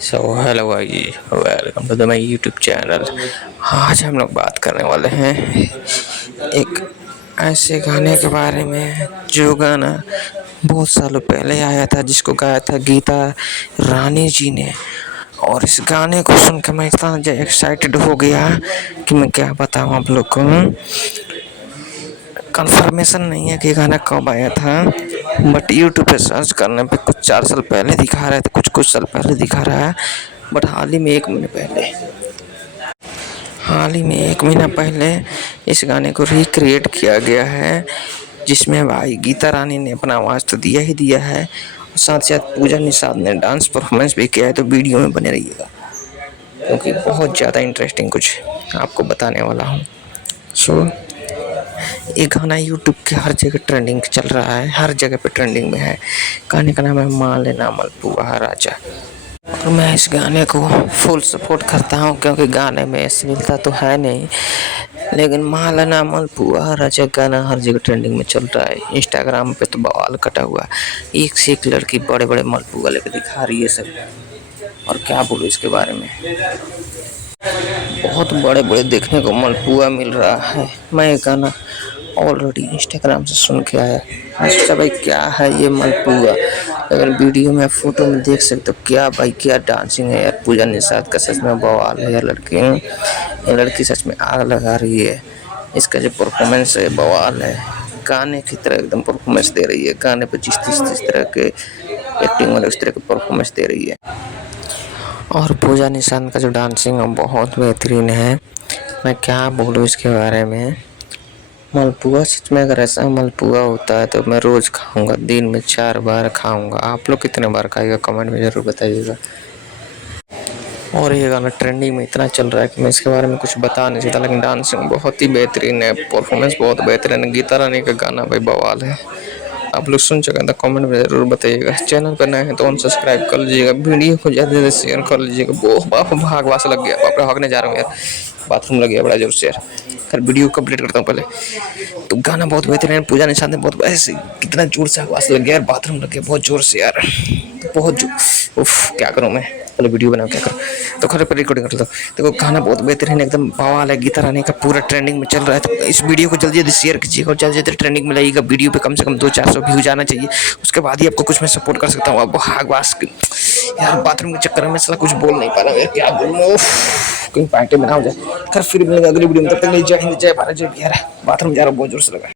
सो hello भाई, welcome to the my YouTube channel. आज हम लोग बात करने वाले हैं एक ऐसे गाने के बारे में जो गाना बहुत सालों पहले आया था, जिसको गाया था गीता रानी जी ने। और इस गाने को सुन के मैं इतना एक्साइटेड हो गया कि मैं क्या बताऊँ आप लोग को। कंफर्मेशन नहीं है कि गाना कब आया था, बट यूट्यूब पे सर्च करने पे कुछ 4 साल पहले दिखा रहा है, तो कुछ साल पहले दिखा रहा है। बट हाल ही में 1 महीना पहले इस गाने को रिक्रिएट किया गया है, जिसमें भाई गीता रानी ने अपना आवाज़ तो दिया ही दिया है, और साथ साथ पूजा निषाद ने डांस परफॉर्मेंस भी किया है। तो वीडियो में बने रहिएगा, क्योंकि बहुत ज़्यादा इंटरेस्टिंग कुछ आपको बताने वाला हूँ। सो ये गाना यूट्यूब के हर जगह ट्रेंडिंग चल रहा है, हर जगह पे ट्रेंडिंग में है। गाने का नाम है मान लेना मलपुआ राजा। और मैं इस गाने को फुल सपोर्ट करता हूँ, क्योंकि गाने में अश्लीलता तो है नहीं, लेकिन मान लेना मलपुआ राजा गाना हर जगह ट्रेंडिंग में चल रहा है। इंस्टाग्राम पे तो बवाल कटा हुआ है, एक से एक लड़की बड़े बड़े मलपुआ लेकर दिखा रही है सब। और क्या बोलूँ इसके बारे में, बहुत बड़े बड़े देखने को मलपुआ मिल रहा है। मैं ये गाना ऑलरेडी इंस्टाग्राम से सुन के आया। मैं सोचा भाई क्या है ये मलपुआ, अगर वीडियो में फोटो में देख सकते हो क्या भाई, क्या डांसिंग है यार। पूजा निषाद का सच में बवाल है यार। ये लड़की सच में आग लगा रही है। इसका जो परफॉर्मेंस है बवाल है, गाने की तरह एकदम परफॉर्मेंस दे रही है। गाने पे जिस तरह के एक्टिंग वाले उस तरह के परफॉर्मेंस दे रही है। और पूजा निषाद का जो डांसिंग है बहुत बेहतरीन है। मैं क्या बोलूँ इसके बारे में। मलपुआ सच में अगर ऐसा मलपुआ होता है तो मैं रोज़ खाऊंगा, दिन में 4 बार खाऊंगा। आप लोग कितने बार खाएगा कमेंट में ज़रूर बताइएगा। और ये गाना ट्रेंडिंग में इतना चल रहा है कि मैं इसके बारे में कुछ बता नहीं सकता, लेकिन डांसिंग बहुत ही बेहतरीन है, परफॉर्मेंस बहुत बेहतरीन है। गीता रानी का गाना भाई बवाल है। आप लोग सुन चुके हैं तो कमेंट में ज़रूर बताइएगा। चैनल पर नए हैं तो सब्सक्राइब कर लीजिएगा, वीडियो को ज़्यादा से ज़्यादा शेयर कर लीजिएगा। वो बाप भागवास लग गया, बाप रे भागने जा रहा हूँ यार, बाथरूम लग गया बड़ा जोर से यार। खैर वीडियो कंप्लीट करता हूँ पहले। तो गाना बहुत बेहतरीन है। पूजा निषाद ने बहुत ऐसे कितना जोर से आवाज़ लग गया यार, बाथरूम लग गया बहुत जोर से यार, बहुत जोर। उफ क्या करूँ मैं, पहले वीडियो बनाऊँ क्या करूँ। तो खैर पर रिकॉर्डिंग कर लो। देखो गाना बहुत बेहतरीन एकदम बवाल है। गीता रानी का पूरा ट्रेंडिंग में चल रहा है। तो इस वीडियो को जल्दी जल्दी शेयर कीजिएगा और जल्दी जल्दी ट्रेंडिंग में लाइएगा। वीडियो पे कम से कम 200-400 व्यूज आना चाहिए, उसके बाद ही आपको कुछ मैं सपोर्ट कर सकता हूँ। अब भागवास यार, बाथरूम के चक्कर में साला कुछ बोल नहीं पा रहा यार, क्या बोलूँ। कहीं पार्टी में ना हो जाए। खैर फिर मिलेगा अगली वीडियो में, तब तक जय हिंद, जय भारत, जय बिहार। बाथरूम जा रहा हूँ, बहुत जोर से लगा।